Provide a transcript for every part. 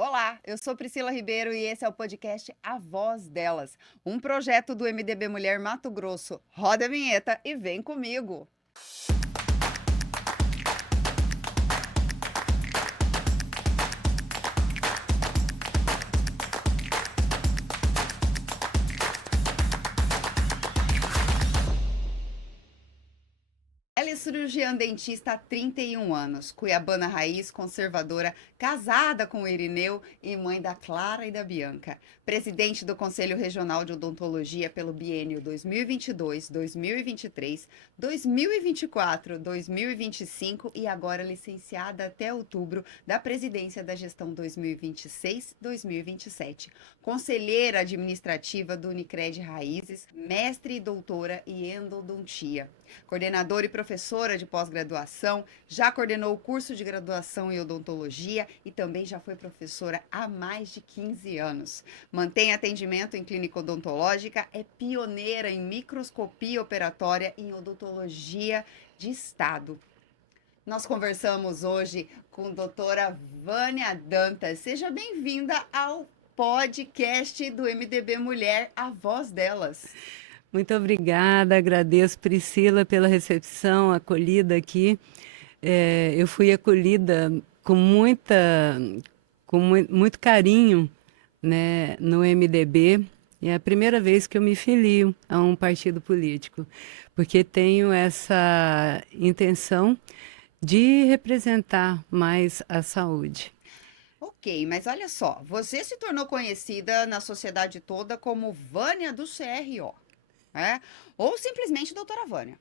Olá, eu sou Priscila Ribeiro e esse é o podcast A Voz Delas, um projeto do MDB Mulher Mato Grosso. Roda a vinheta e vem comigo. Ela é cirurgiã dentista há 31 anos, cuiabana raiz, conservadora, casada com o Irineu e mãe da Clara e da Bianca. Presidente do Conselho Regional de Odontologia pelo biênio 2022, 2023, 2024, 2025 e agora licenciada até outubro da presidência da gestão 2026-2027. Conselheira administrativa do Unicred Raízes, mestre e doutora em endodontia. Coordenadora e professora de pós-graduação, já coordenou o curso de graduação em odontologia e também já foi professora há mais de 15 anos. Mantém atendimento em clínica odontológica, é pioneira em microscopia operatória e em odontologia de estado. Nós conversamos hoje com a doutora Vânia Dantas. Seja bem-vinda ao podcast do MDB Mulher, A Voz Delas. Muito obrigada, agradeço, Priscila, pela recepção, acolhida aqui. Eu fui acolhida muito carinho, né, no MDB. E é a primeira vez que eu me filio a um partido político, porque tenho essa intenção de representar mais a saúde. Ok, mas olha só, você se tornou conhecida na sociedade toda como Vânia do CRO, né? Ou simplesmente doutora Vânia.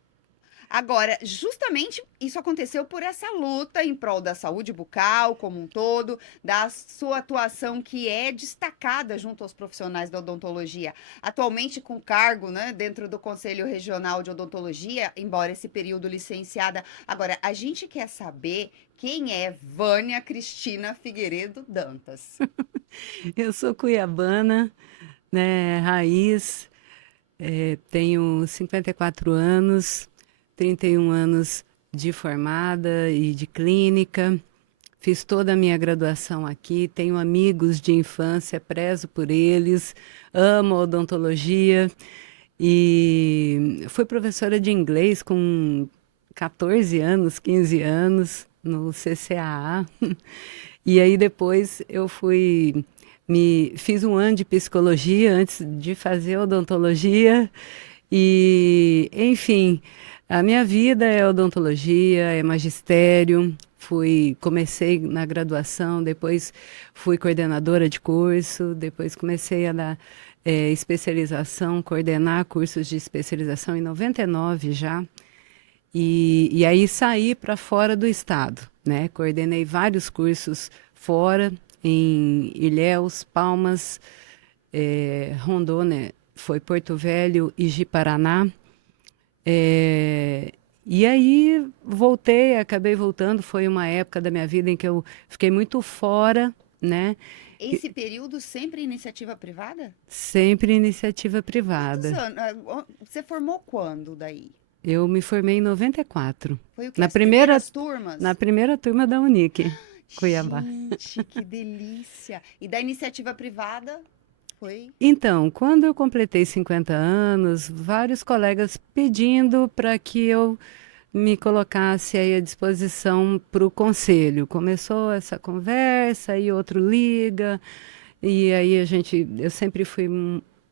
Agora, justamente isso aconteceu por essa luta em prol da saúde bucal como um todo, da sua atuação que é destacada junto aos profissionais da odontologia. Atualmente com cargo, né, dentro do Conselho Regional de Odontologia, embora esse período licenciada. Agora, a gente quer saber quem é Vânia Cristina Figueiredo Dantas. Eu sou cuiabana, né, raiz, tenho 54 anos, 31 anos de formada e de clínica. Fiz toda a minha graduação aqui, tenho amigos de infância, prezo por eles, amo a odontologia e fui professora de inglês com 14 anos, 15 anos no CCAA. E aí depois eu fiz um ano de psicologia antes de fazer odontologia e, enfim, a minha vida é odontologia, é magistério. Comecei na graduação, depois fui coordenadora de curso, depois comecei a dar especialização, coordenar cursos de especialização em 99 já. E aí saí para fora do estado, né? Coordenei vários cursos fora, em Ilhéus, Palmas, Rondônia, foi Porto Velho e Ji-Paraná. E aí acabei voltando. Foi uma época da minha vida em que eu fiquei muito fora, né? Esse período sempre iniciativa privada? Sempre iniciativa Quantos privada. anos? Você formou quando daí? Eu me formei em 94, Foi o quê? na As primeira, primeiras turmas? na primeira turma da Unic, Cuiabá. Gente, que delícia! E da iniciativa privada foi. Então, quando eu completei 50 anos, vários colegas pedindo para que eu me colocasse aí à disposição para o conselho. Começou essa conversa, aí outro liga, e aí eu sempre fui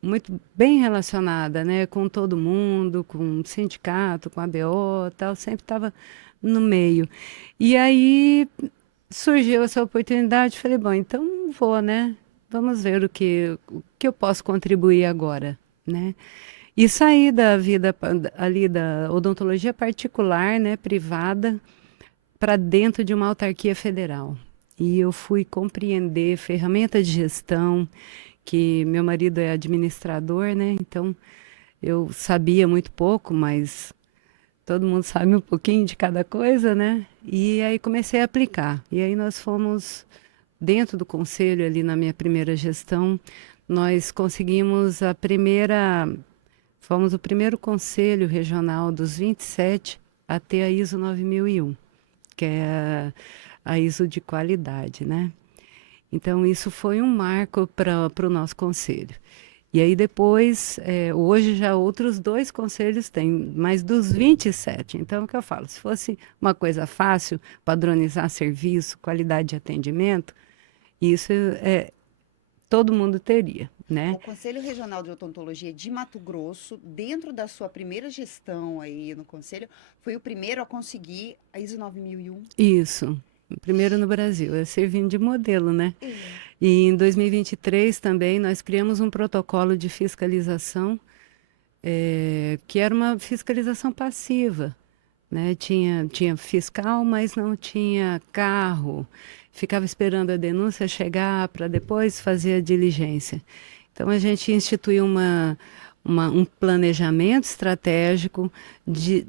muito bem relacionada, né, com todo mundo, com o sindicato, com a BO, tal, sempre estava no meio. E aí surgiu essa oportunidade, falei, bom, então vou, né? Vamos ver o que eu posso contribuir agora, né? E saí da vida ali da odontologia particular, né, privada, para dentro de uma autarquia federal. E eu fui compreender ferramentas de gestão, que meu marido é administrador, né? Então eu sabia muito pouco, mas todo mundo sabe um pouquinho de cada coisa, né? E aí comecei a aplicar. E aí nós fomos dentro do conselho ali na minha primeira gestão, nós conseguimos fomos o primeiro conselho regional dos 27 a ter a ISO 9001, que é a ISO de qualidade, né? Então, isso foi um marco para o nosso conselho. E aí depois, hoje já outros dois conselhos têm, mais dos 27. Então, o que eu falo, se fosse uma coisa fácil, padronizar serviço, qualidade de atendimento, isso todo mundo teria, né? O Conselho Regional de Odontologia de Mato Grosso, dentro da sua primeira gestão aí no conselho, foi o primeiro a conseguir a ISO 9001. Isso. Primeiro no Brasil, servindo de modelo, né? É. E em 2023 também nós criamos um protocolo de fiscalização, que era uma fiscalização passiva, né? Tinha fiscal, mas não tinha carro. Ficava esperando a denúncia chegar para depois fazer a diligência. Então a gente instituiu um planejamento estratégico de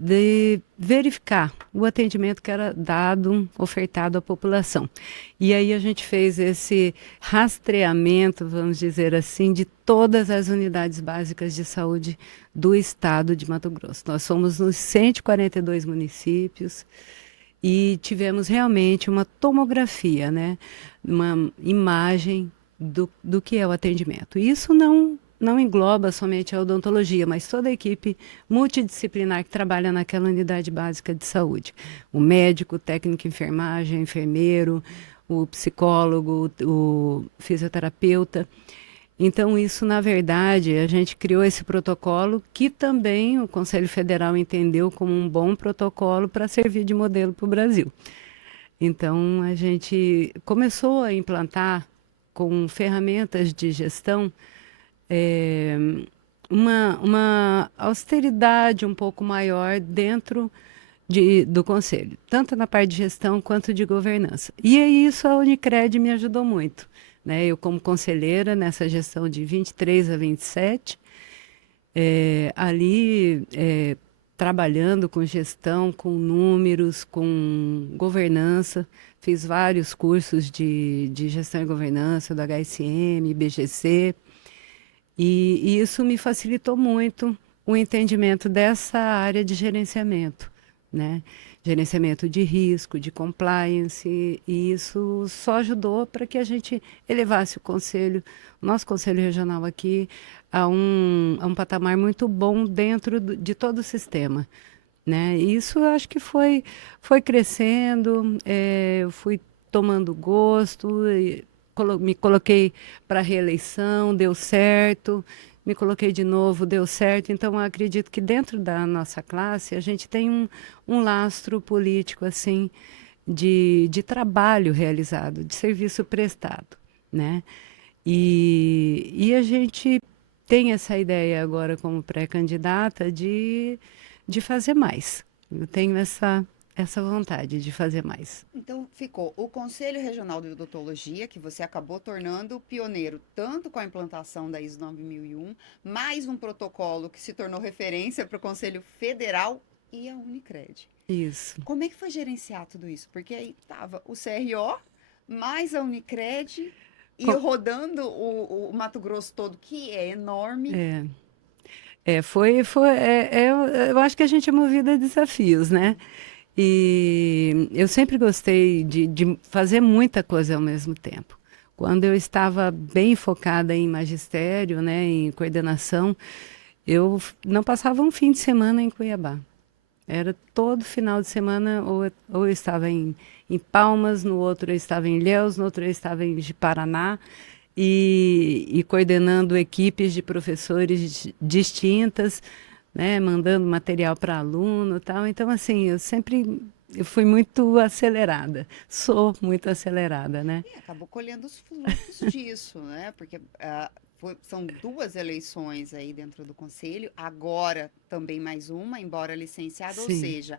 verificar o atendimento que era dado, ofertado à população. E aí a gente fez esse rastreamento, vamos dizer assim, de todas as unidades básicas de saúde do estado de Mato Grosso. Nós somos nos 142 municípios e tivemos realmente uma tomografia, né? Uma imagem do que é o atendimento. Isso não engloba somente a odontologia, mas toda a equipe multidisciplinar que trabalha naquela unidade básica de saúde. O médico, o técnico de enfermagem, o enfermeiro, o psicólogo, o fisioterapeuta. Então, isso, na verdade, a gente criou esse protocolo que também o Conselho Federal entendeu como um bom protocolo para servir de modelo para o Brasil. Então, a gente começou a implantar com ferramentas de gestão eh, uma austeridade um pouco maior dentro do Conselho, tanto na parte de gestão quanto de governança. E aí isso a Unicred me ajudou muito, né? Eu, como conselheira, nessa gestão de 23 a 27, ali trabalhando com gestão, com números, com governança, fiz vários cursos de gestão e governança do HSM, BGC, e isso me facilitou muito o entendimento dessa área de gerenciamento, né? Gerenciamento de risco, de compliance, e isso só ajudou para que a gente elevasse o nosso conselho regional aqui, a um patamar muito bom dentro de todo o sistema, né? E isso eu acho que foi crescendo, eu fui tomando gosto, me coloquei para reeleição, deu certo, me coloquei de novo, deu certo. Então, eu acredito que dentro da nossa classe a gente tem um lastro político assim de trabalho realizado, de serviço prestado, né? E a gente tem essa ideia agora como pré-candidata de fazer mais. Eu tenho essa vontade de fazer mais. Então, ficou o Conselho Regional de Odontologia, que você acabou tornando pioneiro tanto com a implantação da ISO 9001, mais um protocolo que se tornou referência para o Conselho Federal e a Unicred. Isso. Como é que foi gerenciar tudo isso? Porque aí estava o CRO, mais a Unicred, e Co- rodando o Mato Grosso todo, que é enorme. É, eu acho que a gente é movido a desafios, né? E eu sempre gostei de fazer muita coisa ao mesmo tempo. Quando eu estava bem focada em magistério, né, em coordenação, não passava um fim de semana em Cuiabá. Era todo final de semana, ou eu estava em Palmas, no outro eu estava em Ilhéus, no outro eu estava em Paraná, e coordenando equipes de professores distintas, né, mandando material para aluno e tal. Então, assim, eu fui muito acelerada, sou muito acelerada, né? E acabou colhendo os frutos disso, né? Porque são duas eleições aí dentro do conselho, agora também mais uma, embora licenciada, ou Sim. seja,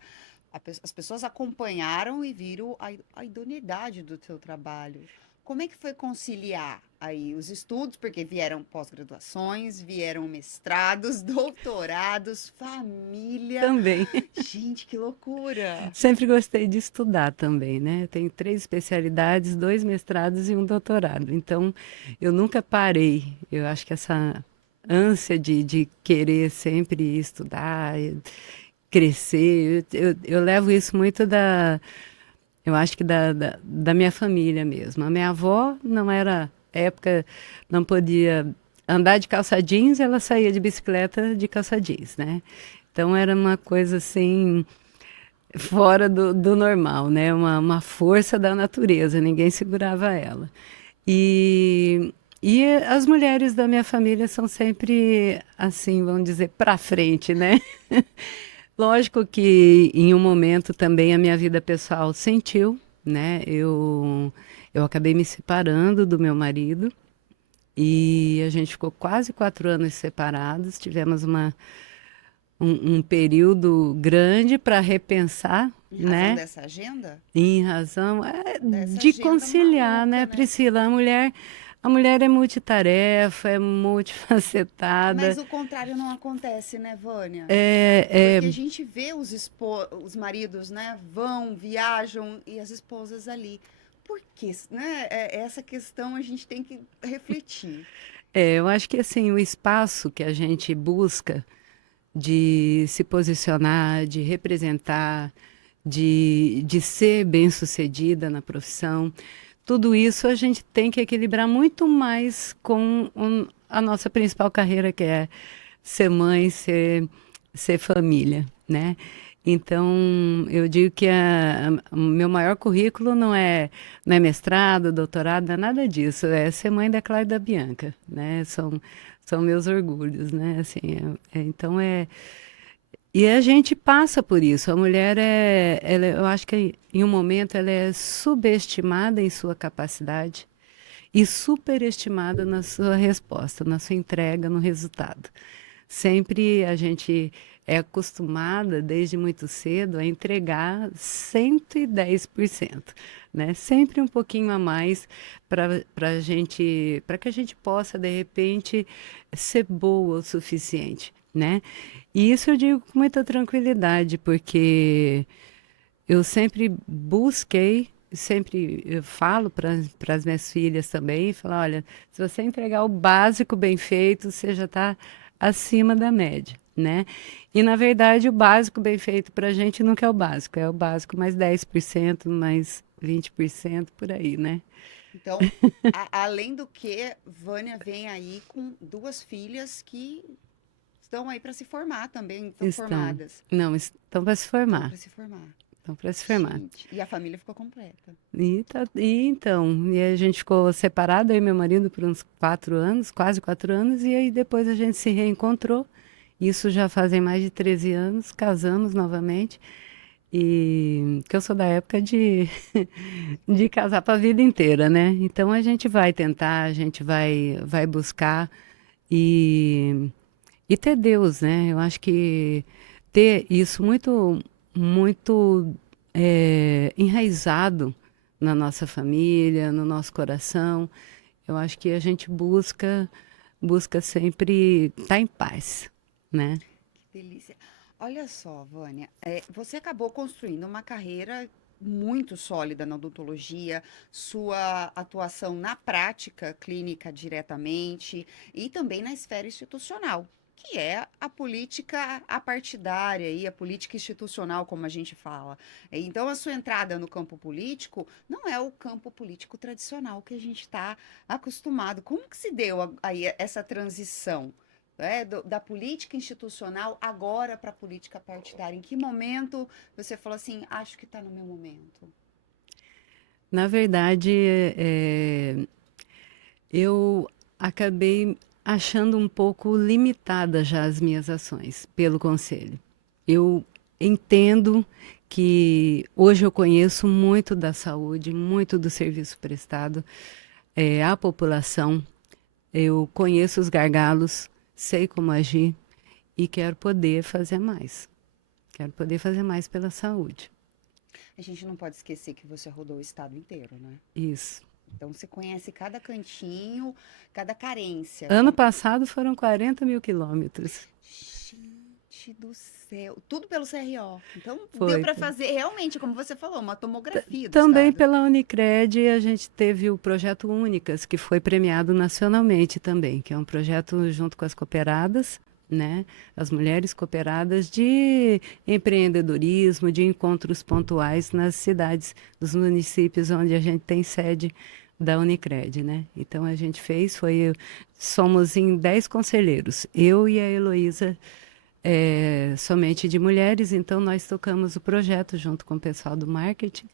as pessoas acompanharam e viram a idoneidade do teu trabalho. Como é que foi conciliar aí os estudos? Porque vieram pós-graduações, vieram mestrados, doutorados, família. Também. Gente, que loucura! Sempre gostei de estudar também, né? Tenho 3 especialidades, 2 mestrados e um doutorado. Então, eu nunca parei. Eu acho que essa ânsia de querer sempre estudar, crescer, eu levo isso muito Eu acho que da minha família mesmo. A minha avó não era época, não podia andar de calça jeans, ela saía de bicicleta de calça jeans, né? Então era uma coisa assim fora do normal, né? Uma força da natureza, ninguém segurava ela. E as mulheres da minha família são sempre assim, vamos dizer, para frente, né? Lógico que em um momento também a minha vida pessoal sentiu, né? Eu acabei me separando do meu marido e a gente ficou quase 4 anos separados. Tivemos um período grande para repensar, Em razão né? dessa agenda? Em razão Dessa de agenda conciliar, maluca, né, né? Priscila? A mulher é multitarefa, é Mas multifacetada. o contrário não acontece, né, Vânia? É, Porque a gente vê os maridos, né, vão, viajam e as esposas ali. Por quê? Né? Essa questão a gente tem que refletir. eu acho que assim, o espaço que a gente busca de se posicionar, de representar, de ser bem-sucedida na profissão, tudo isso a gente tem que equilibrar muito mais com a nossa principal carreira, que é ser mãe, ser família, né? Então, eu digo que o meu maior currículo não é mestrado, doutorado, não é nada disso. É ser mãe da Clara e da Bianca, né? São meus orgulhos, né? Assim, então e a gente passa por isso. A mulher eu acho que em um momento ela é subestimada em sua capacidade e superestimada na sua resposta, na sua entrega, no resultado. Sempre a gente é acostumada, desde muito cedo, a entregar 110%, né? Sempre um pouquinho a mais para gente, para que a gente possa, de repente, ser boa o suficiente, né? E isso eu digo com muita tranquilidade, porque eu sempre busquei, sempre eu falo para as minhas filhas também, falo, olha, se você entregar o básico bem feito, você já está acima da média, né? E na verdade o básico bem feito para a gente nunca é o básico mais 10%, mais 20% por aí, né? Então, além do que, Vânia vem aí com duas filhas que estão aí para se formar também, estão Estão, formadas. não, estão para se Estão formar, para se formar. estão para se formar. Gente, e a família ficou completa. E a gente ficou separado, eu e meu marido, por uns 4 anos, quase 4 anos, e aí depois a gente se reencontrou. Isso já fazem mais de 13 anos, casamos novamente, e que eu sou da época de casar para a vida inteira, né? Então a gente vai tentar, a gente vai buscar e, e ter Deus, né? Eu acho que ter isso muito enraizado na nossa família, no nosso coração. Eu acho que a gente busca sempre estar em paz, né? Que delícia. Olha só, Vânia, você acabou construindo uma carreira muito sólida na odontologia, sua atuação na prática clínica diretamente e também na esfera institucional, que é a política apartidária e a política institucional, como a gente fala. Então, a sua entrada no campo político não é o campo político tradicional que a gente está acostumado. Como que se deu aí essa transição? Da política institucional agora para a política partidária. Em que momento você falou assim, acho que está no meu momento? Na verdade, eu acabei achando um pouco limitada já as minhas ações pelo conselho. Eu entendo que hoje eu conheço muito da saúde, muito do serviço prestado à população. Eu conheço os gargalos, sei como agir e quero poder fazer mais. Quero poder fazer mais pela saúde. A gente não pode esquecer que você rodou o estado inteiro, né? Isso. Então você conhece cada cantinho, cada carência. Ano passado foram 40 mil quilômetros. Gente do céu, tudo pelo CRO. Então deu Foi. para fazer realmente, como você falou, uma tomografia do Também estado. pela Unicred a gente teve o projeto Únicas, que foi premiado nacionalmente também, que é um projeto junto com as cooperadas, né? As mulheres cooperadas de empreendedorismo, de encontros pontuais nas cidades dos municípios onde a gente tem sede da Unicred, né? Então a gente somos em 10 conselheiros, eu e a Heloísa, somente de mulheres, então nós tocamos o projeto junto com o pessoal do marketing,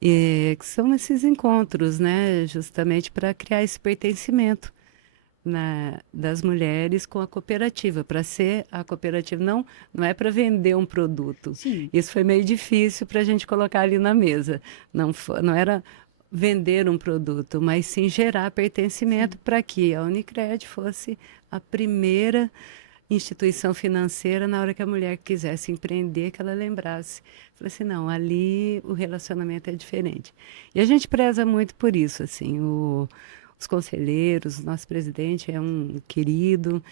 que são esses encontros, né? Justamente para criar esse pertencimento das mulheres com a cooperativa, para ser a cooperativa, não é para vender um produto. Sim. Isso foi meio difícil para a gente colocar ali na mesa. Não era vender um produto, mas sim gerar pertencimento para que a Unicred fosse a primeira instituição financeira na hora que a mulher quisesse empreender, que ela lembrasse. Falei assim, não, ali o relacionamento é diferente. E a gente preza muito por isso, assim, os conselheiros, o nosso presidente é um querido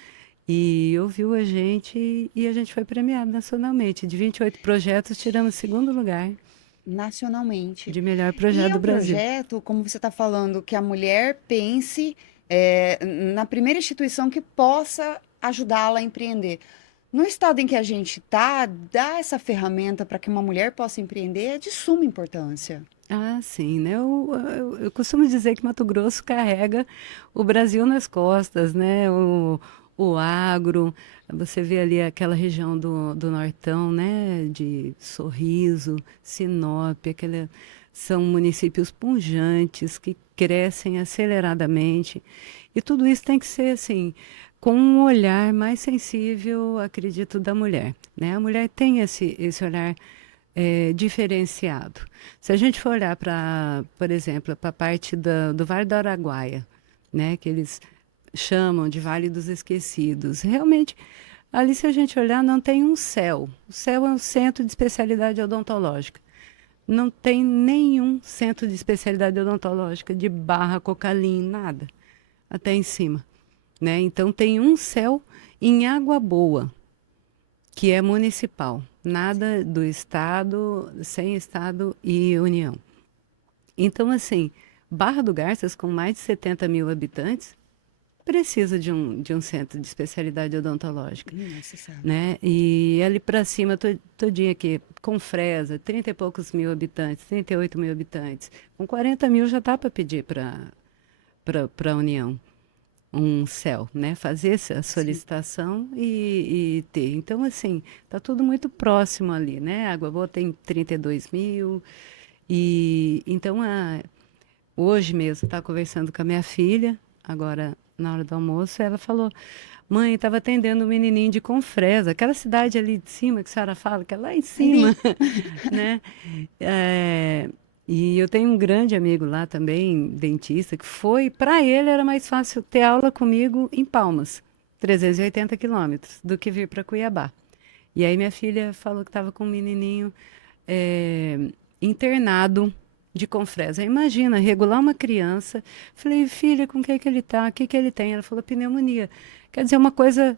e ouviu a gente e a gente foi premiado nacionalmente. De 28 projetos, tiramos segundo lugar Nacionalmente. de melhor E projeto é do um Brasil. projeto, como você está falando, que a mulher pense na primeira instituição que possa ajudá-la a empreender. No estado em que a gente está, dar essa ferramenta para que uma mulher possa empreender é de suma importância. Ah, sim, né? Eu costumo dizer que Mato Grosso carrega o Brasil nas costas, né? O agro, você vê ali aquela região do Nortão, né? De Sorriso, Sinop, são municípios pujantes que crescem aceleradamente. E tudo isso tem que ser, assim, com um olhar mais sensível, acredito, da mulher, né? A mulher tem esse olhar diferenciado. Se a gente for olhar para, por exemplo, para a parte do Vale do Araguaia, né, que eles chamam de Vale dos Esquecidos, realmente, ali se a gente olhar, não tem um céu. O céu é um centro de especialidade odontológica. Não tem nenhum centro de especialidade odontológica de Barra, Cocalim, nada, até em cima, né? Então tem um céu em Água Boa, que é municipal, nada do Estado, sem Estado e União. Então, assim, Barra do Garças, com mais de 70 mil habitantes, precisa de um centro de especialidade odontológica, Necessário. né? E ali para cima, todinho aqui, com Fresa, 30 e poucos mil habitantes, 38 mil habitantes, com 40 mil já dá para pedir para a União um céu, né? Fazer essa Sim. solicitação e ter. Então, assim, tá tudo muito próximo ali, né? Água Boa tem 32 mil. E então, hoje mesmo, estava conversando com a minha filha, agora na hora do almoço, ela falou: Mãe, estava atendendo um menininho de Confresa, aquela cidade ali de cima que a senhora fala, que é lá em cima, Vi. né? É, e eu tenho um grande amigo lá também, dentista, que para ele era mais fácil ter aula comigo em Palmas, 380 quilômetros, do que vir para Cuiabá. E aí minha filha falou que estava com um menininho é, internado de Confresa. Imagina, regular uma criança. Falei, filha, com o que é que ele tá? O que que ele tem? Ela falou, pneumonia. Quer dizer, uma coisa,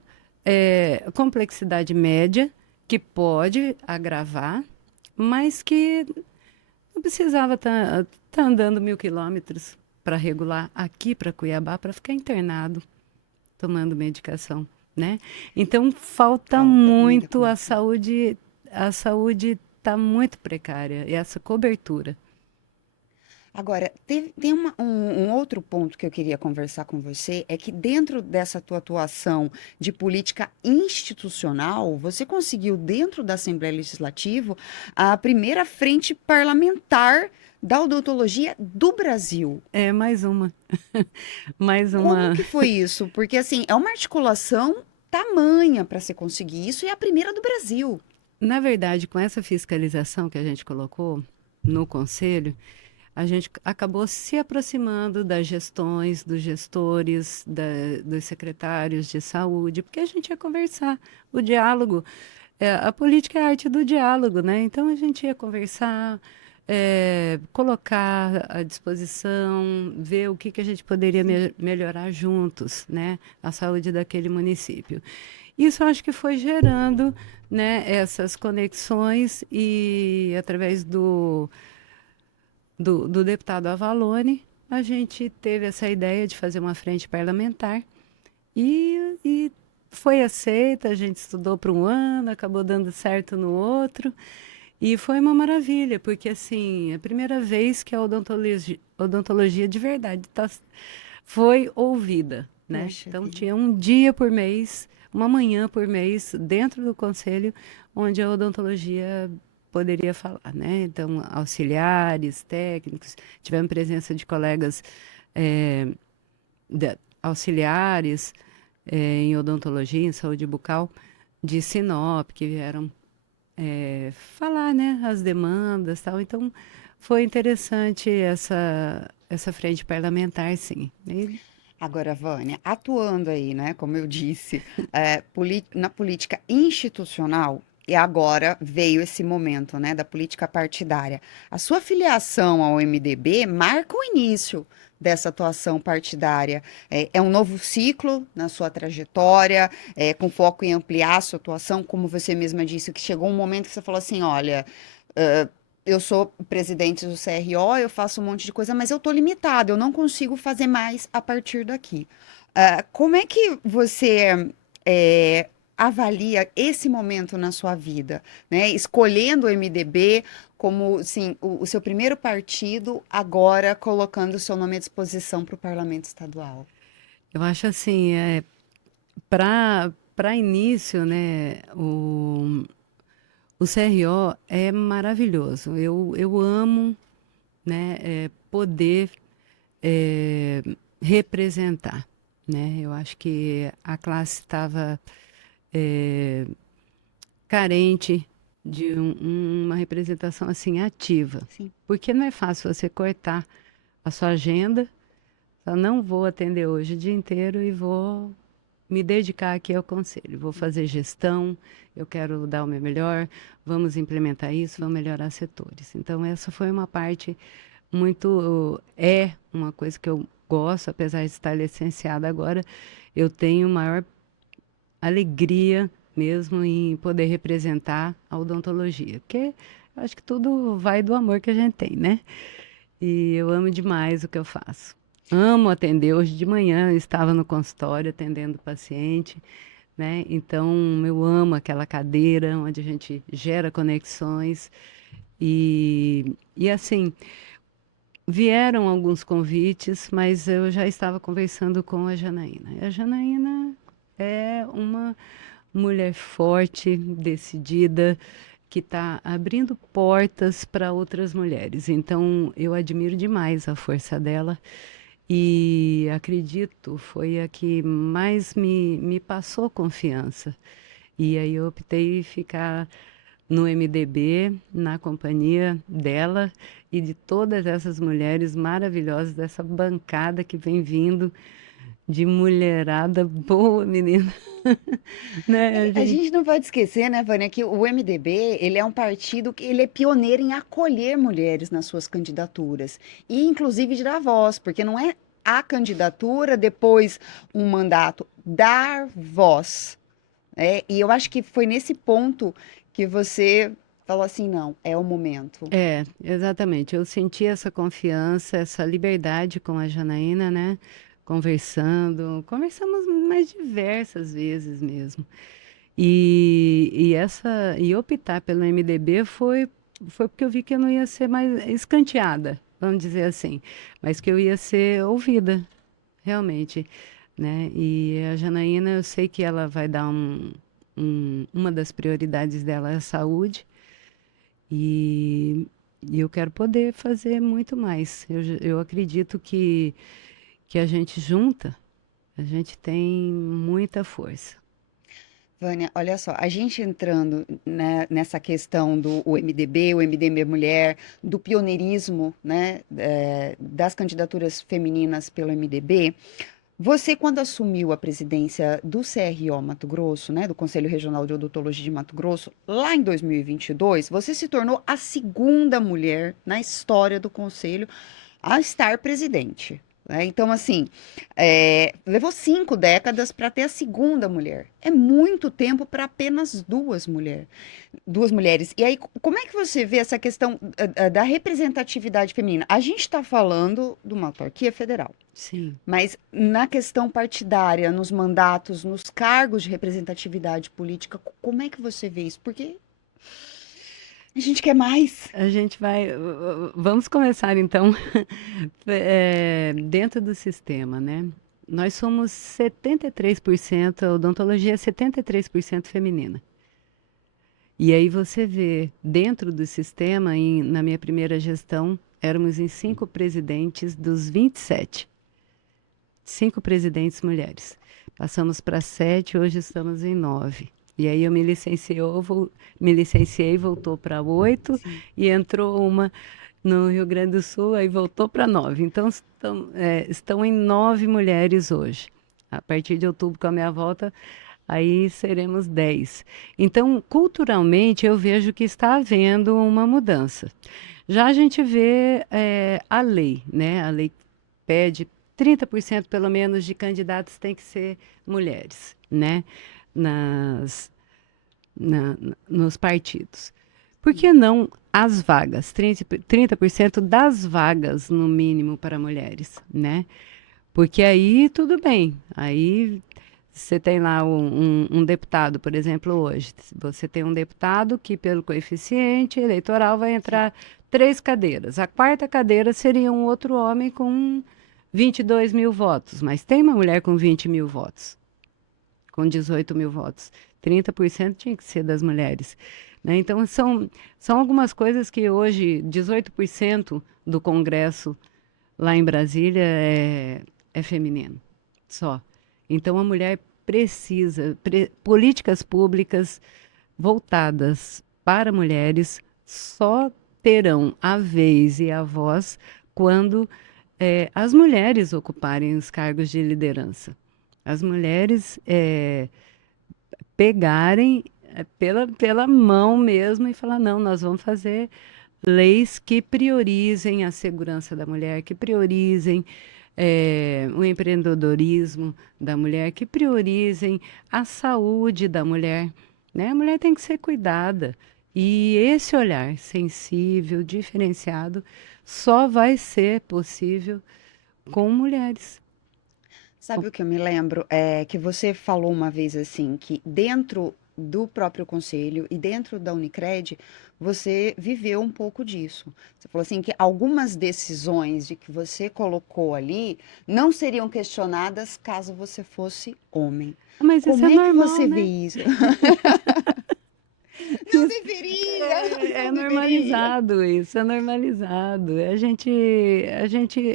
complexidade média, que pode agravar, mas que não precisava tá andando 1.000 quilômetros para regular aqui para Cuiabá, para ficar internado, tomando medicação, né? Então, falta Falta muita muito condição. a saúde está muito precária, e essa cobertura. Agora, tem um outro ponto que eu queria conversar com você, é que dentro dessa tua atuação de política institucional, você conseguiu, dentro da Assembleia Legislativa, a primeira frente parlamentar da odontologia do Brasil. É mais uma, mais Como uma. que foi isso? Porque, assim, é uma articulação tamanha para se conseguir isso e é a primeira do Brasil. Na verdade, com essa fiscalização que a gente colocou no conselho, a gente acabou se aproximando das gestões, dos gestores, dos secretários de saúde, porque a gente ia conversar. O diálogo, a política é a arte do diálogo, né? Então a gente ia conversar, colocar à disposição, ver o que que a gente poderia melhorar juntos, né? A saúde daquele município. Isso eu acho que foi gerando, né, essas conexões e através do deputado Avalone, a gente teve essa ideia de fazer uma frente parlamentar e foi aceita, a gente estudou por um ano, acabou dando certo no outro, e foi uma maravilha, porque assim, é a primeira vez que a odontologia de verdade foi ouvida, né? Poxa Então vida. tinha um dia por mês, uma manhã por mês, dentro do conselho, onde a odontologia poderia falar, né? Então, auxiliares, técnicos, tivemos presença de colegas eh, auxiliares em odontologia, em saúde bucal, de Sinop, que vieram falar, né, as demandas, tal. Então, foi interessante essa frente parlamentar, sim. Agora, Vânia, atuando aí, né, como eu disse, na política institucional, e agora veio esse momento, né, da política partidária. A sua filiação ao MDB marca o início dessa atuação partidária. É um novo ciclo na sua trajetória, com foco em ampliar a sua atuação, como você mesma disse, que chegou um momento que você falou assim, olha, eu sou presidente do CRO, eu faço um monte de coisa, mas eu tô limitado, eu não consigo fazer mais a partir daqui. Como é que você avalia esse momento na sua vida, né? Escolhendo o MDB como, sim, o seu primeiro partido, agora colocando o seu nome à disposição para o Parlamento Estadual. Eu acho assim, para início, né, o CRO é maravilhoso. Eu amo, né, poder eh, representar, né? Eu acho que a classe estava carente de uma representação assim ativa, Sim. porque não é fácil você cortar a sua agenda. Só não vou atender hoje o dia inteiro e vou me dedicar aqui ao conselho. Vou fazer gestão, eu quero dar o meu melhor, vamos implementar isso, vamos melhorar setores. Então, essa foi uma parte muito. É uma coisa que eu gosto, apesar de estar licenciada agora, eu tenho maior alegria mesmo em poder representar a odontologia, porque eu acho que tudo vai do amor que a gente tem, né? E eu amo demais o que eu faço. Amo atender. Hoje de manhã eu estava no consultório atendendo paciente, né? Então eu amo aquela cadeira onde a gente gera conexões. E assim, vieram alguns convites, mas eu já estava conversando com a Janaína. E a Janaína é uma mulher forte, decidida, que está abrindo portas para outras mulheres. Então, eu admiro demais a força dela e acredito foi a que mais me passou confiança. E aí eu optei em ficar no MDB, na companhia dela e de todas essas mulheres maravilhosas dessa bancada que vem vindo de mulherada boa, menina. Né, A gente? gente não pode esquecer, né, Vânia, que o MDB, ele é um partido que ele é pioneiro em acolher mulheres nas suas candidaturas e inclusive de dar voz, porque não é a candidatura depois um mandato, dar voz, né? E eu acho que foi nesse ponto que você falou assim, não, é o momento. É, exatamente. Eu senti essa confiança, essa liberdade com a Janaína, né? Conversamos mais diversas vezes mesmo. E optar pelo MDB foi porque eu vi que eu não ia ser mais escanteada, vamos dizer assim, mas que eu ia ser ouvida, realmente, né? E a Janaína, eu sei que ela vai dar uma das prioridades dela é a saúde. E, e eu quero poder fazer muito mais. Eu acredito que a gente junta, a gente tem muita força. Vânia, olha só, a gente entrando, né, nessa questão do o MDB Mulher, do pioneirismo, né, das candidaturas femininas pelo MDB, você, quando assumiu a presidência do CRO Mato Grosso, né, do Conselho Regional de Odontologia de Mato Grosso, lá em 2022, você se tornou a segunda mulher na história do conselho a estar presidente. né? Então, assim, levou 5 décadas para ter a segunda mulher. É muito tempo para apenas duas mulheres. E aí, como é que você vê essa questão da representatividade feminina? A gente está falando de uma autarquia federal, Sim. mas na questão partidária, nos mandatos, nos cargos de representatividade política, como é que você vê isso? Porque a gente quer mais. A gente vai. Vamos começar então dentro do sistema, né? Nós somos 73%, a odontologia é 73% feminina. E aí você vê, dentro do sistema, na minha primeira gestão, éramos em 5 presidentes dos 27. 5 presidentes mulheres. Passamos para 7, hoje estamos em 9. E aí eu me licenciei, voltou para 8 Sim. e entrou uma no Rio Grande do Sul, aí voltou para 9. Então estão em 9 mulheres hoje. A partir de outubro, com a minha volta, aí seremos 10. Então, culturalmente, eu vejo que está havendo uma mudança. Já a gente vê a lei, né? A lei pede 30% pelo menos de candidatos tem que ser mulheres, né? Nas, nos partidos. Por que não as vagas? 30% das vagas, no mínimo, para mulheres, né? Porque aí tudo bem. Aí você tem lá um deputado, por exemplo, hoje. Você tem um deputado que, pelo coeficiente eleitoral, vai entrar 3 cadeiras. A quarta cadeira seria um outro homem com 22 mil votos. Mas tem uma mulher com 20 mil votos, com 18 mil votos. 30% tinha que ser das mulheres, né? Então, são algumas coisas que hoje 18% do Congresso lá em Brasília é feminino, só. Então, a mulher precisa, políticas públicas voltadas para mulheres só terão a vez e a voz quando as mulheres ocuparem os cargos de liderança. As mulheres pegarem pela mão mesmo e falar, não, nós vamos fazer leis que priorizem a segurança da mulher, que priorizem o empreendedorismo da mulher, que priorizem a saúde da mulher, né? A mulher tem que ser cuidada. E esse olhar sensível, diferenciado, só vai ser possível com mulheres. Com- Sabe o que eu me lembro? É que você falou uma vez assim, que dentro do próprio conselho e dentro da Unicred, você viveu um pouco disso. Você falou assim que algumas decisões de que você colocou ali não seriam questionadas caso você fosse homem. Mas isso Como é é que normal, você vê né? isso? Não Isso deveria, é não deveria. normalizado, isso é normalizado.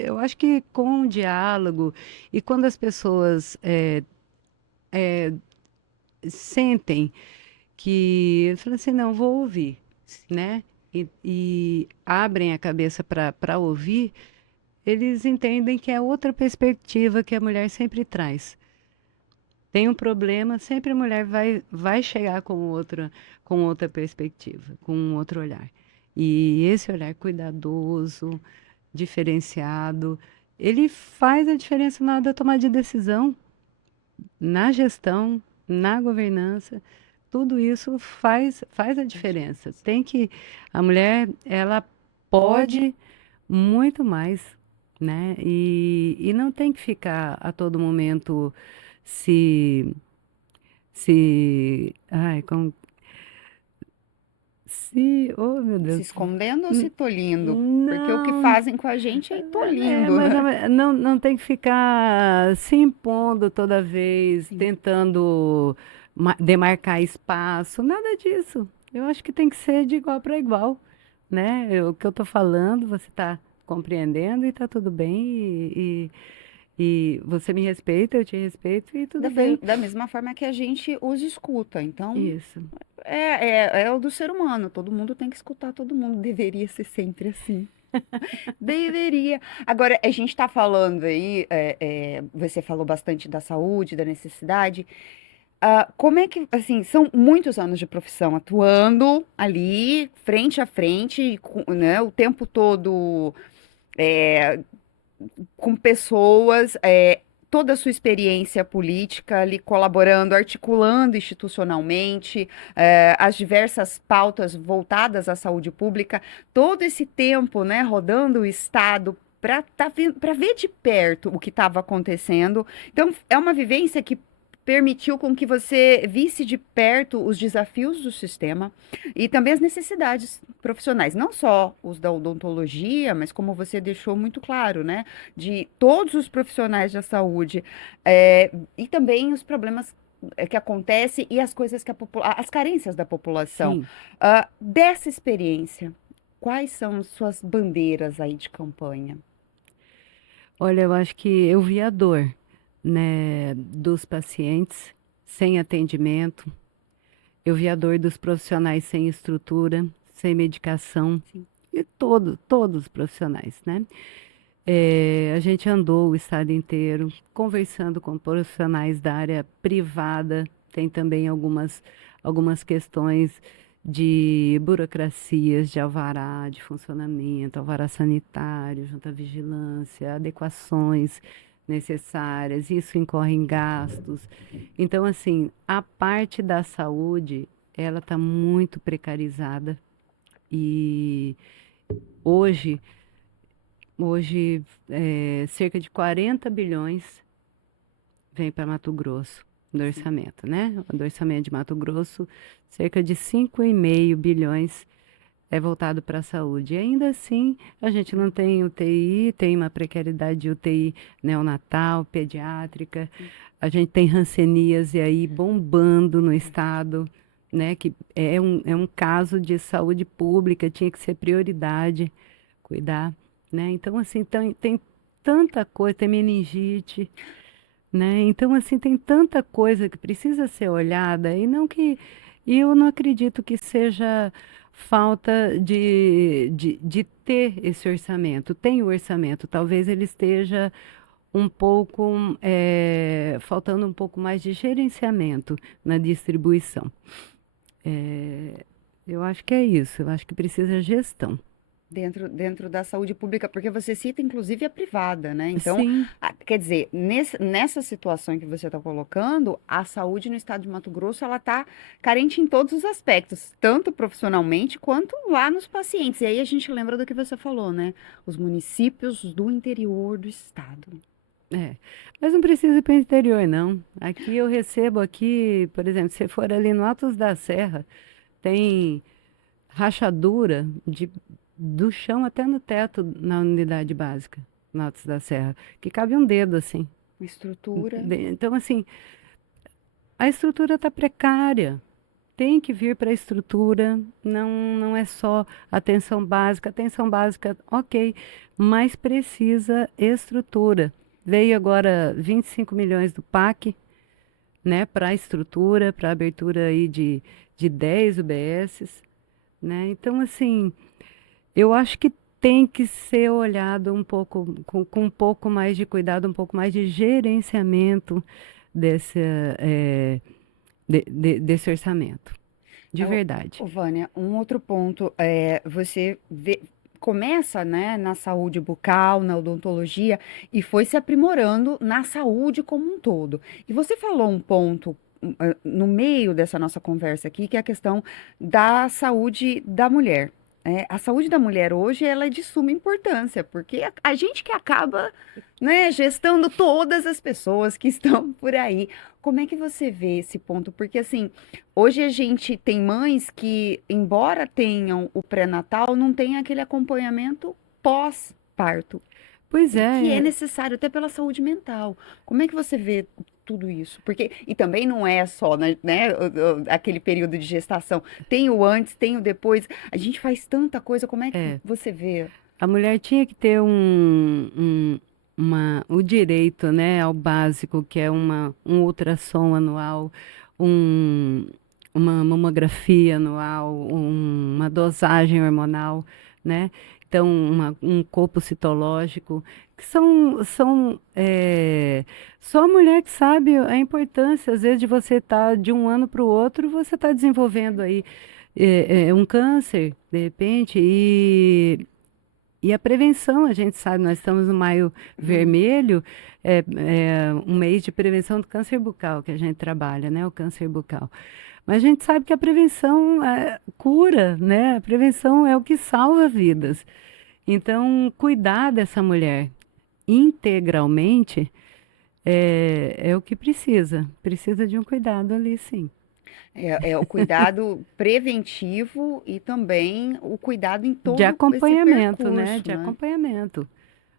Eu acho que com o diálogo e quando as pessoas sentem que, falam assim, não, vou ouvir, né? E abrem a cabeça para ouvir, eles entendem que é outra perspectiva que a mulher sempre traz. Tem um problema, sempre a mulher vai chegar com outra perspectiva, com um outro olhar. E esse olhar cuidadoso, diferenciado, ele faz a diferença na hora da tomada de decisão, na gestão, na governança. Tudo isso faz a diferença. A mulher, ela pode muito mais, né? E não tem que ficar a todo momento se ai, oh meu Se Deus, escondendo ou se tolindo? Porque o que não, fazem com a gente é ir tolindo. mas não tem que ficar se impondo toda vez, Sim. tentando demarcar espaço, nada disso. Eu acho que tem que ser de igual para igual, né? O que eu tô falando, você está compreendendo e tá tudo bem, e você me respeita, eu te respeito e tudo bem. Da mesma forma que a gente os escuta. Então, Isso. é o do ser humano. Todo mundo tem que escutar todo mundo. Deveria ser sempre assim. Deveria. Agora, a gente está falando aí, você falou bastante da saúde, da necessidade. Como é que, assim, são muitos anos de profissão atuando ali, frente a frente, né, o tempo todo com pessoas, toda a sua experiência política ali colaborando, articulando institucionalmente, as diversas pautas voltadas à saúde pública, todo esse tempo, né, rodando o Estado para ver de perto o que estava acontecendo. Então, é uma vivência que permitiu com que você visse de perto os desafios do sistema e também as necessidades profissionais, não só os da odontologia, mas como você deixou muito claro, né, de todos os profissionais da saúde, e também os problemas que acontecem e as coisas que as carências da população. Sim. Dessa experiência, quais são suas bandeiras aí de campanha? Olha, eu acho que eu vi a dor, né, dos pacientes sem atendimento. Eu vi a dor dos profissionais sem estrutura, sem medicação, Sim. e todos os profissionais, né? A gente andou o estado inteiro conversando com profissionais da área privada, tem também algumas questões de burocracias, de alvará, de funcionamento, alvará sanitário, junto à vigilância, adequações necessárias, isso incorre em gastos. Então, assim, a parte da saúde, ela está muito precarizada e hoje Hoje, cerca de 40 bilhões vem para Mato Grosso do Sim. orçamento, né? Do orçamento de Mato Grosso, cerca de 5,5 bilhões é voltado para a saúde. E ainda assim, a gente não tem UTI, tem uma precariedade de UTI neonatal, pediátrica, a gente tem hanseníase aí bombando no estado, né? Que é um caso de saúde pública, tinha que ser prioridade cuidar, né? Então, assim, tem tanta coisa, tem meningite, né? Então, assim, tem tanta coisa que precisa ser olhada e eu não acredito que seja falta de ter esse orçamento. Tem o orçamento, talvez ele esteja um pouco, faltando um pouco mais de gerenciamento na distribuição. Eu acho que é isso, eu acho que precisa gestão. Dentro da saúde pública, porque você cita inclusive a privada, né? Então, Sim. quer dizer, nessa situação que você está colocando, a saúde no estado de Mato Grosso, ela está carente em todos os aspectos, tanto profissionalmente quanto lá nos pacientes. E aí a gente lembra do que você falou, né? Os municípios do interior do estado. É, mas não precisa ir para o interior, não. Aqui eu recebo aqui, por exemplo, se você for ali no Altos da Serra, tem rachadura do chão até no teto na unidade básica, no Altos da Serra, que cabe um dedo assim. Estrutura. Então, assim, a estrutura está precária. Tem que vir para a estrutura, não é só atenção básica, ok, mas precisa estrutura. Veio agora 25 milhões do PAC, né, para a estrutura, para abertura aí de 10 UBSs, né? Então, assim, eu acho que tem que ser olhado um pouco, com um pouco mais de cuidado, um pouco mais de gerenciamento desse, desse orçamento, de verdade. Vânia, um outro ponto, você começa, né, na saúde bucal, na odontologia, e foi se aprimorando na saúde como um todo. E você falou um ponto, no meio dessa nossa conversa aqui, que é a questão da saúde da mulher. A saúde da mulher hoje, ela é de suma importância, porque a gente que acaba, né, gestando todas as pessoas que estão por aí. Como é que você vê esse ponto? Porque, assim, hoje a gente tem mães que, embora tenham o pré-natal, não tem aquele acompanhamento pós-parto, Pois que é é, necessário até pela saúde mental. Como é que você vê tudo isso? Porque, e também não é só, né, aquele período de gestação. Tem o antes, tem o depois. A gente faz tanta coisa. Como é que é. você vê? A mulher tinha que ter o direito, né, ao básico, que é um ultrassom anual, um, uma mamografia anual, uma dosagem hormonal, né? Então, um corpo citológico, que só a mulher que sabe a importância, às vezes, de você estar de um ano para o outro, você está desenvolvendo aí um câncer, de repente, E a prevenção, a gente sabe, nós estamos no Maio Vermelho, é um mês de prevenção do câncer bucal que a gente trabalha, né? O câncer bucal. Mas a gente sabe que a prevenção cura, né? A prevenção é o que salva vidas. Então, cuidar dessa mulher integralmente é o que precisa. Precisa de um cuidado ali, sim. É o cuidado preventivo e também o cuidado em De todo esse acompanhamento, né? percurso, De né? acompanhamento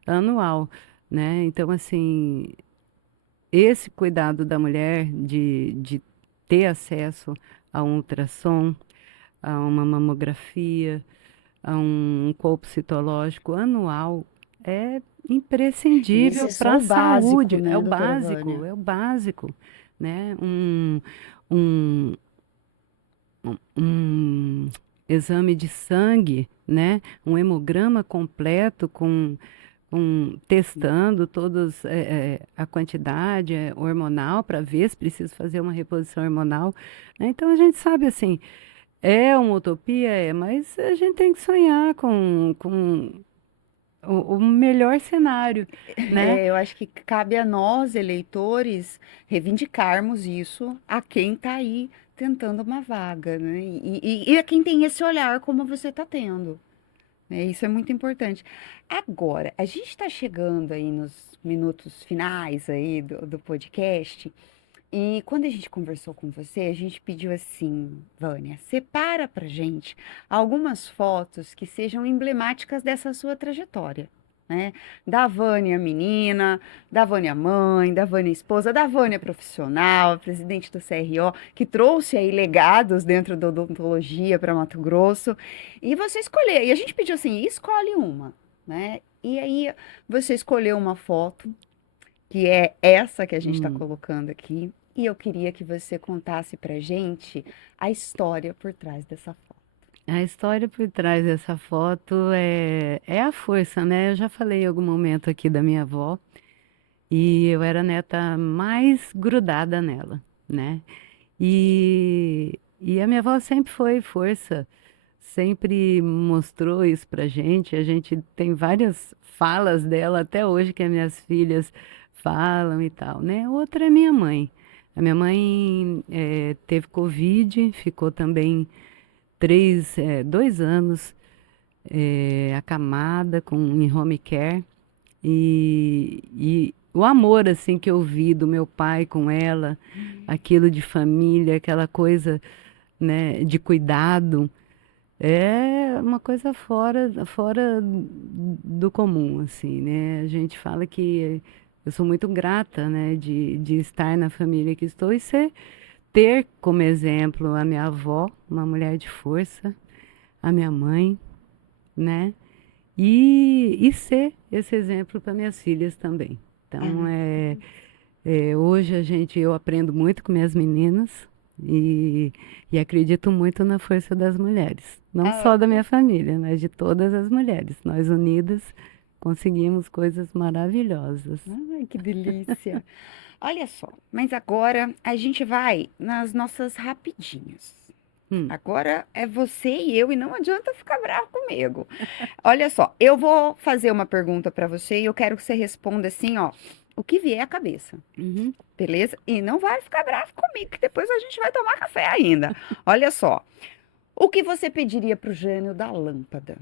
anual, né? Então, assim, esse cuidado da mulher de ter acesso a um ultrassom, a uma mamografia, a um corpo citológico anual é E esse imprescindível é para só a o básico, saúde, né, doutora Vânia? é o básico, né? Um, um exame de sangue, né? Um hemograma completo testando todos a quantidade hormonal para ver se precisa fazer uma reposição hormonal, né? Então a gente sabe assim, é uma utopia, mas a gente tem que sonhar com o melhor cenário, né? Eu acho que cabe a nós, eleitores, reivindicarmos isso a quem está aí tentando uma vaga, né? E a quem tem esse olhar como você está tendo. Né? Isso é muito importante. Agora, a gente está chegando aí nos minutos finais aí do podcast. E quando a gente conversou com você, a gente pediu assim, Vânia, separa pra gente algumas fotos que sejam emblemáticas dessa sua trajetória, né? Da Vânia menina, da Vânia mãe, da Vânia esposa, da Vânia profissional, presidente do CRO, que trouxe aí legados dentro da odontologia para Mato Grosso. E você escolher, e a gente pediu assim, escolhe uma, né? E aí você escolheu uma foto que é essa que a gente está Hum. colocando aqui. E eu queria que você contasse pra gente a história por trás dessa foto. A história por trás dessa foto é a força, né? Eu já falei em algum momento aqui da minha avó e eu era a neta mais grudada nela, né? E a minha avó sempre foi força, sempre mostrou isso pra gente. A gente tem várias falas dela até hoje que as minhas filhas falam e tal, né? Outra é minha mãe. A minha mãe teve Covid, ficou também 2 anos acamada em home care. E o amor assim que eu vi do meu pai com ela, aquilo de família, aquela coisa, né, de cuidado, é uma coisa fora do comum, assim, né? A gente fala que eu sou muito grata, né, de estar na família que estou e ter como exemplo a minha avó, uma mulher de força, a minha mãe, né? E ser esse exemplo para minhas filhas também. Então, Ah, hoje eu aprendo muito com minhas meninas e acredito muito na força das mulheres. Não ah, só da minha família, mas de todas as mulheres. Nós unidas conseguimos coisas maravilhosas. ai, que delícia. Olha só, mas agora a gente vai nas nossas rapidinhas. Hum, Agora é você e eu, e não adianta ficar bravo comigo. Olha só, eu vou fazer uma pergunta para você e eu quero que você responda assim, ó, o que vier à cabeça. uhum. Beleza? E não vai ficar bravo comigo, que depois a gente vai tomar café ainda. Olha só. O que você pediria pro gênio da lâmpada?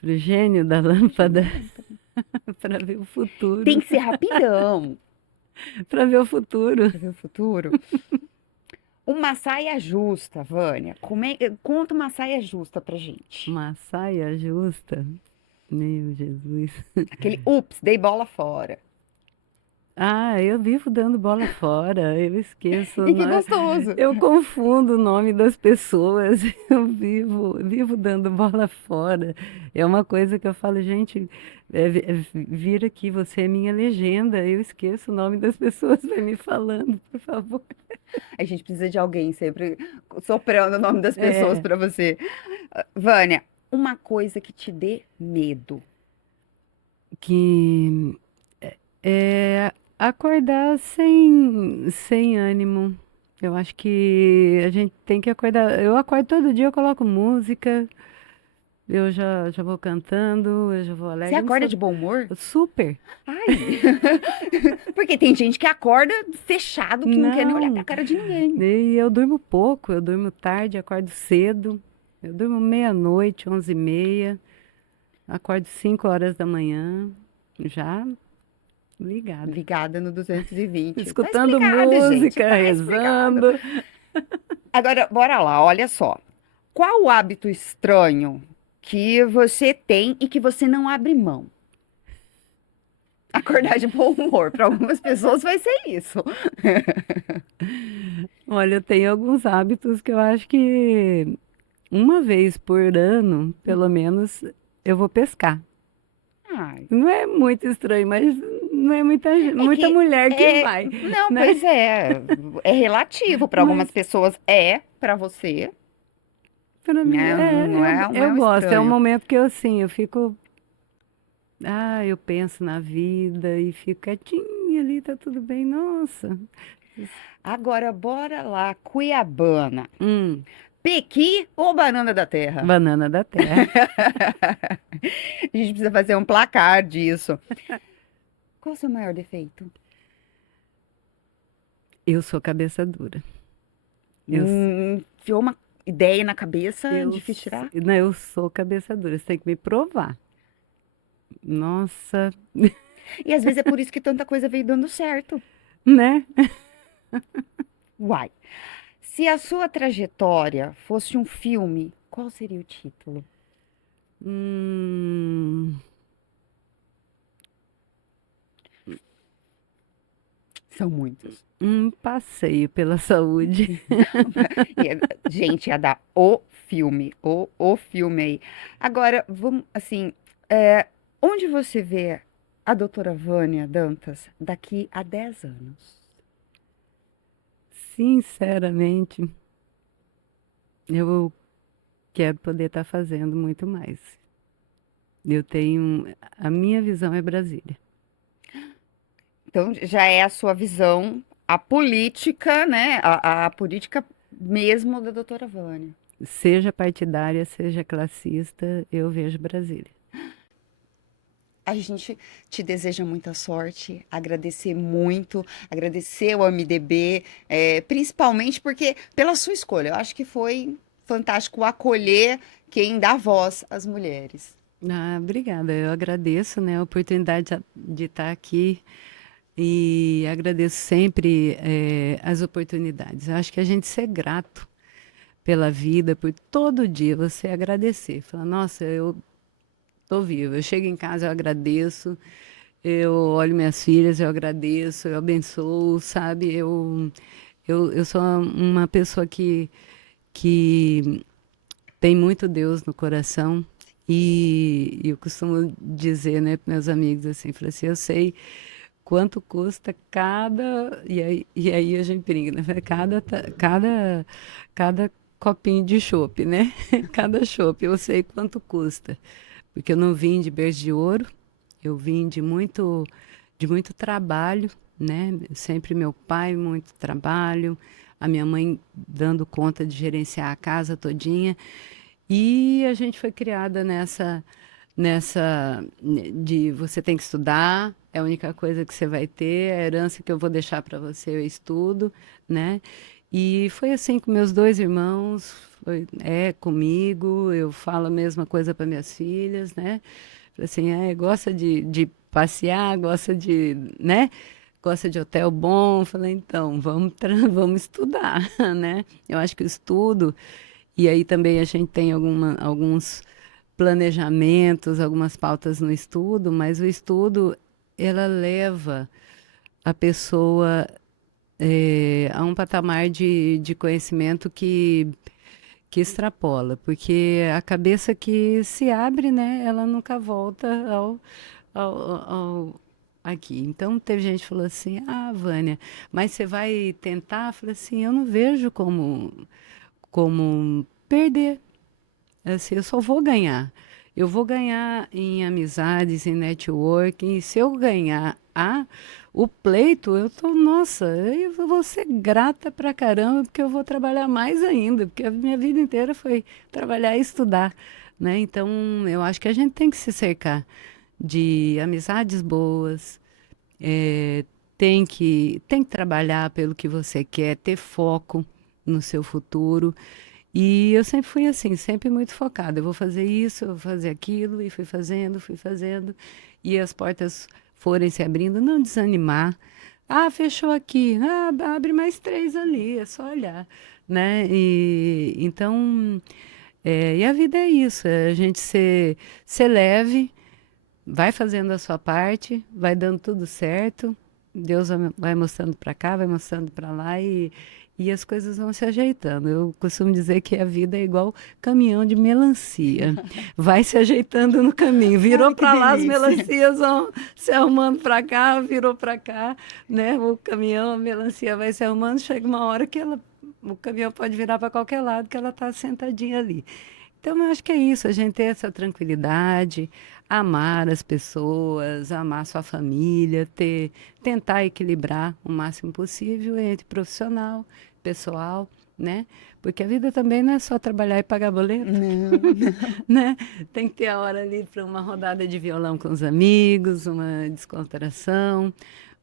Pro gênio da lâmpada Da lâmpada. para ver o Tem futuro, que ser rapidão para ver o futuro. para ver o futuro. Uma saia justa, Vânia. Conta uma saia justa pra gente. Uma saia justa. Meu Jesus. Aquele ups, dei bola fora. Ah, eu vivo dando bola fora, eu esqueço, E que gostoso. eu confundo o nome das pessoas, eu vivo dando bola fora. É uma coisa que eu falo, gente, vira aqui, você é minha legenda, eu esqueço o nome das pessoas, vai me falando, por favor. A gente precisa de alguém sempre soprando o nome das pessoas É, pra você. Vânia, uma coisa que te dê medo. que acordar sem ânimo. Eu acho que a gente tem que acordar. Eu acordo todo dia, eu coloco música. já vou cantando, eu já vou Você alegre. Eu não acorda sou de bom humor? super. Ai. Porque tem gente que acorda fechado, que não quer nem olhar pra Não, cara de ninguém. e eu durmo pouco, eu durmo tarde, acordo cedo. Eu durmo meia-noite, 11h30, acordo 5 horas da manhã, já ligada. Ligada no 220. Tá Escutando explicado, gente. música, Tá explicado. rezando. Agora, bora lá, olha só. Qual o hábito estranho que você tem e que você não abre mão? Acordar de bom humor. Para algumas pessoas vai ser isso. Olha, eu tenho alguns hábitos que eu acho que uma vez por ano, pelo menos, eu vou pescar. Ai, Não é muito estranho, mas não é é muita que mulher que é, vai, não, né? pois é, é relativo. Para algumas Mas pessoas é, para você, para mim, né? Não é, não eu é um gosto. É um estranho. momento que eu, assim, eu fico. Ah, eu penso na vida e fico quietinha ali, tá tudo bem. Nossa. Agora, bora lá, Cuiabana. Hum, Pequi ou banana da terra? banana da terra. A gente precisa fazer um placar disso. Qual o seu maior defeito? Eu sou cabeça dura. Eu, Enfiou uma ideia na cabeça, eu, difícil tirar? não, eu sou cabeça dura. Você tem que me provar. Nossa, E às vezes é por isso que tanta coisa veio dando certo. né? Uai. Se a sua trajetória fosse um filme, qual seria o título? Hum, São muitos. um passeio pela saúde. Gente, ia dar o filme, o filme aí. Agora, vamos, assim, onde você vê a doutora Vânia Dantas daqui a 10 anos? Sinceramente, eu quero poder estar fazendo muito mais. Eu tenho. A minha visão é Brasília. Então, já é a sua visão, a política, né? A política mesmo da doutora Vânia. Seja partidária, seja classista, eu vejo Brasília. A gente te deseja muita sorte, agradecer muito, agradecer o MDB, principalmente porque pela sua escolha. Eu acho que foi fantástico acolher quem dá voz às mulheres. Ah, obrigada. Eu agradeço, né, a oportunidade de estar aqui e agradeço sempre as oportunidades. Eu acho que a gente ser grato pela vida, por todo dia você agradecer. Falar, nossa, eu tô viva. Eu chego em casa, eu agradeço. Eu olho minhas filhas, eu agradeço, eu abençoo, sabe? Eu sou uma pessoa que tem muito Deus no coração. E eu costumo dizer, né, para meus amigos assim, falei assim, eu sei quanto custa cada. E aí a gente brinca, né? Cada copinho de chopp, né? Cada chopp, eu sei quanto custa. Porque eu não vim de berço de ouro, eu vim de muito trabalho, né? Sempre meu pai, muito trabalho, a minha mãe dando conta de gerenciar a casa todinha. E a gente foi criada de você tem que estudar, é a única coisa que você vai ter, a herança que eu vou deixar para você eu estudo, né? E foi assim com meus dois irmãos, comigo, eu falo a mesma coisa para minhas filhas, né? Falei assim, gosta de passear, gosta de, né? Gosta de hotel bom. Falei, então, vamos estudar, né? Eu acho que o estudo, e aí também a gente tem alguns planejamentos, algumas pautas no estudo, mas o estudo, ela leva a pessoa a um patamar de conhecimento que extrapola, porque a cabeça que se abre, né, ela nunca volta aqui. Então, teve gente que falou assim, Vânia, mas você vai tentar? Eu falei assim, eu não vejo como perder. Assim, eu só vou ganhar. Eu vou ganhar em amizades, em networking. E se eu ganhar o pleito, nossa, eu vou ser grata pra caramba, porque eu vou trabalhar mais ainda, porque a minha vida inteira foi trabalhar e estudar, né? Então, eu acho que a gente tem que se cercar de amizades boas, é, tem que trabalhar pelo que você quer, ter foco no seu futuro. E eu sempre fui assim, sempre muito focada. Eu vou fazer isso, eu vou fazer aquilo, e fui fazendo, e as portas forem se abrindo, não desanimar. Ah, fechou aqui, ah, abre mais três ali, é só olhar, né? E então, e a vida é isso, é a gente ser leve, vai fazendo a sua parte, vai dando tudo certo. Deus vai mostrando para cá, vai mostrando para lá e as coisas vão se ajeitando. Eu costumo dizer que a vida é igual caminhão de melancia. Vai se ajeitando no caminho. Virou Ai, que para lá, as delícia. melancias vão se arrumando para cá, virou para cá, né? O caminhão, a melancia vai se arrumando, chega uma hora que o caminhão pode virar para qualquer lado, que ela está sentadinha ali. Então, eu acho que é isso, a gente ter essa tranquilidade, amar as pessoas, amar sua família, tentar equilibrar o máximo possível entre profissional, pessoal, né? Porque a vida também não é só trabalhar e pagar boleto, Não, não. né? Tem que ter a hora ali para uma rodada de violão com os amigos, uma descontração,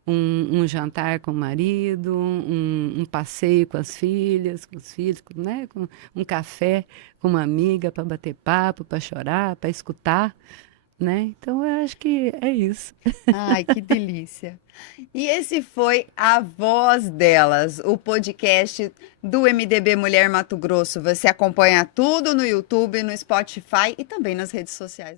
um jantar com o marido, um passeio com as filhas, com os filhos, né? Com um café com uma amiga para bater papo, para chorar, para escutar, né? Então, eu acho que é isso. Ai, que delícia. E esse foi A Voz Delas, o podcast do MDB Mulher Mato Grosso. Você acompanha tudo no YouTube, no Spotify e também nas redes sociais.